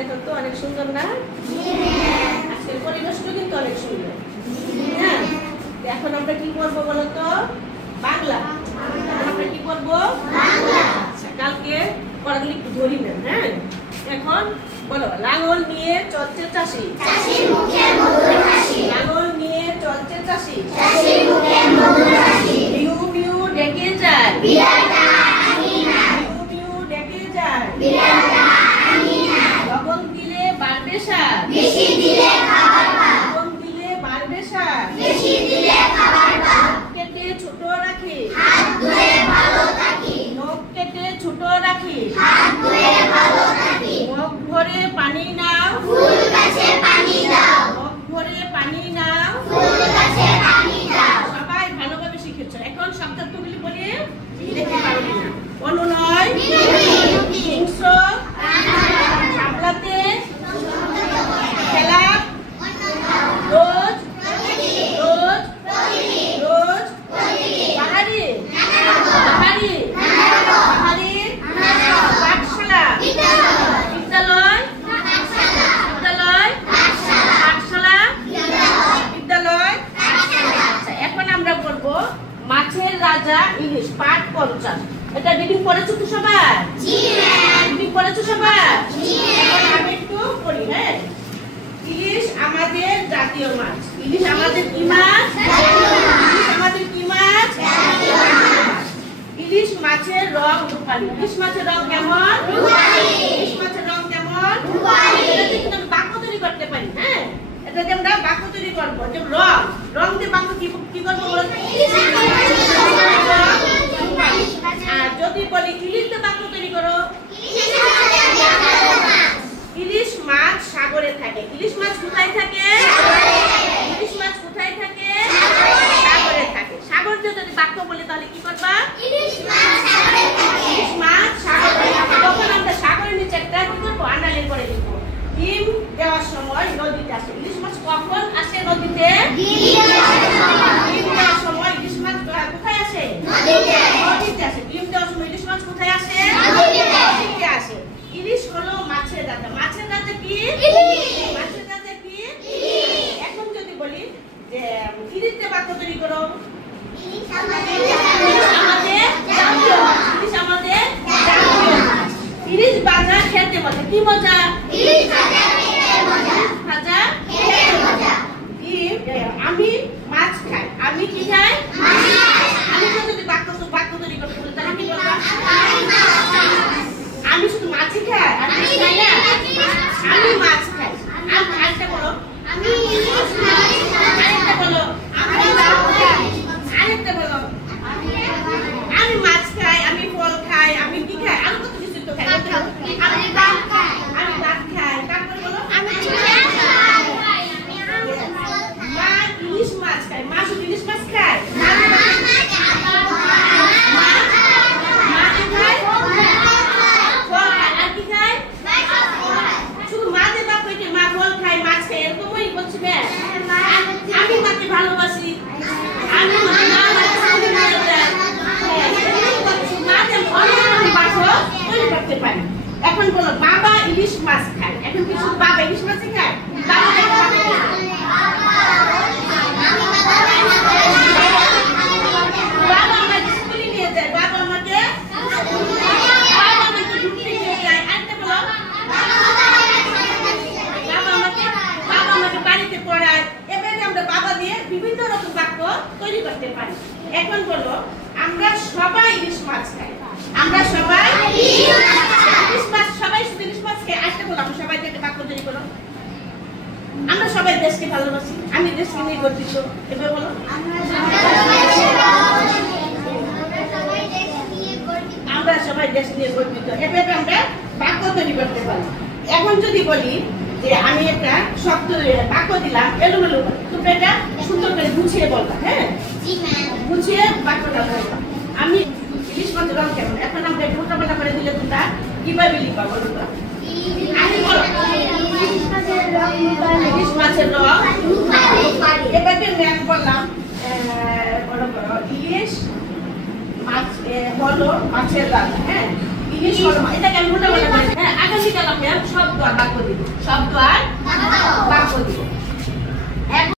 দেখো তো অনেক সুন্দর না? আজকের পরিবেশটা কিন্তু অনেক সুন্দর। হ্যাঁ, এখন আমরা কি করবো বলো তো? বাংলা। আমরা কি করবো? আচ্ছা, কালকে পড়াগুলি একটু ধরি না। হ্যাঁ, এখন বলো, লাঙল নিয়ে চলছে চাষি, লাঙল নিয়ে চলছে চাষি, বিউ বিউ ডেকে যায়, বিউ বিউ ডেকে যায়, লবণ দিলে বাড়বে স্বাদ, বেশি দিলে খাবার পায়, লবণ দিলে বাড়বে স্বাদ, বেশি দিলে খাবার পায়, কেটে ছোট রাখি, হাত ধুয়ে ভালো থাকি, নখ কেটে ছোট রাখি, হাত ধুয়ে ভালো থাকি, মগ ভরে পানি নাও, ফুল গাছে পানি দাও, মগ ভরে পানি নাও, ফুল গাছে পানি দাও। সবাই ভালোভাবে শিখেছো। এখন শব্দগুলি বলি দেখতে পারবে না। অনুনয়, হিংস্র, সামলাতে, খেলা, রোজ, রোজ, রোজ, পাহাড়ি, পাহাড়ি, পাহাড়ি, পাঠশালা, বিদ্যালয়, বিদ্যালয়, পাঠশালা, বিদ্যালয়। আচ্ছা, এখন আমরা বলবো মাছের রাজা ইলিশ, পাঠ 50। এটা রিডিং পড়েছো তো সবাই? জি ম্যাম। রিডিং পড়েছো সবাই? জি ম্যাম। আমি একটু পড়ি। হ্যাঁ, ইলিশ আমাদের জাতীয় মাছ। ইলিশ আমাদের কি মাছ? জাতীয় মাছ। ইলিশ আমাদের কি মাছ? জাতীয় মাছ। ইলিশ মাছের রং রূপালি। ইলিশ মাছের রং কেমন? রূপালি। ইলিশ মাছের রং কেমন? রূপালি। এটা দিয়ে কিন্তু বাক্য তৈরি করতে পারি। হ্যাঁ, এটা দিয়ে আমরা বাক্য তৈরি করব। যে রং, রং দিয়ে বাক্য কি করব বলো? আর যদি বলি ইলিশ দিয়ে বাক্য তৈরি করো, ইলিশ মাছ সাগরে থাকে। ইলিশ মাছ কোথায় থাকে? ইলিশ মাছ কোথায় থাকে? সাগরে থাকে। সাগর দিয়ে যদি বাক্য বলি তাহলে কি করবা? ইলিশ মাছ সাগরে থাকে। ইলিশ মাছ সাগরে থাকে। তখন আমরা সাগরের নিচে একটা কি করব? আন্ডারলাইন করে দেব। ডিম দেওয়ার সময় নদীতে আসে। ইলিশ মাছ কখন আসে নদীতে? ডিম দেওয়ার সময় ইলিশ মাছ কোথায় আসে? নদীতে। নদীতে আসে। ডিম দেওয়ার সময় ইলিশ মাছ কোথায় আসে? নদীতে। নদীতে আসে। ইলিশ হলো মাছের রাজা। মাছের রাজা কি? ইলিশ। মাছের রাজা কি? ইলিশ। এখন যদি বলি যে ইলিশ দিয়ে বাক্য তৈরি করো, ইলিশ আমাদের জাতীয় মাছ। ইলিশ আমাদের জাতীয় মাছ। ইলিশ ভাজা খেতে মজা। কি মজা? ইলিশ ভাজা খেতে মজা। ভাজা খেতে মজা। আমি মাছ খাই। আমি কি খাই? মাছ খাই। আমি যদি বাক্য তৈরি করতে বলি তাহলে কি বলবো? আমি শুধু মাছই খাই আর কিছু খাই না। আমি মাছ খাই। আরেকটা বলো, আমি ইলিশ মাছ খাই। আরেকটা বলো, আমি লাউ খাই। আরেকটা বলো, আমি মাছ খাই, আমি ফল খাই, আমি কি খাই? আমি কত কিছু তো খাই। আমি ডাব খাই। আমি ডাব খাই। তারপরে বলো, আমি চিকেন খাই। মা ইলিশ মাছ খায়। মা শুধু ইলিশ মাছ খায়? আমি মাকে ভালোবাসি। আমি করতে পারি। এখন বলো, বাবা ইলিশ মাছ খায়। এখন কি শুধু বাবা ইলিশ মাছ খায়? বাবা আমাকে স্কুলে নিয়ে যায়। বাবা আমাকে ঘুরতে নিয়ে যায়। আরেকটা বলো, বাবা আমাকে বাড়িতে পড়ায়। এভাবে আমরা বাবা দিয়ে বিভিন্ন রকম বাক্য তৈরি করতে পারি। এখন বলো, আমরা সবাই ইলিশ মাছ খাই। আমরা সবাই ইলিশ মাছ, সবাই শুধু ইলিশ মাছ খাই। আরেকটা বলো, আমরা সবাই দিয়ে বাক্য তৈরি করো। আমরা সবাই দেশকে ভালোবাসি। আমি দেশকে নিয়ে গর্বিত। এবার বলো, আমরা সবাই দেশ নিয়ে গর্বিত। এভাবে আমরা বাক্য তৈরি করতে পারি। এখন যদি বলি যে আমি একটা শব্দ বাক্য দিলাম এলোমেলো করে, তোমরা এটা সুন্দর করে গুছিয়ে বলবা। হ্যাঁ, গুছিয়ে বাক্যটা বলবা। আমি ইলিশ মাছের রং কেমন? এখন আমরা মোটামোটা করে দিলে তোমরা কিভাবে লিখবা বলো তো? আমি বলো, ইলিশ মাছের রং এবারে ম্যাপ বললাম। ইলিশ মাছ হলো মাছের রাজা। হ্যাঁ, ইলিশ হলো, এটাকে আমি মোটামোটা করে। হ্যাঁ, আগামীকাল আমরা শব্দ আর বাক্য দিব।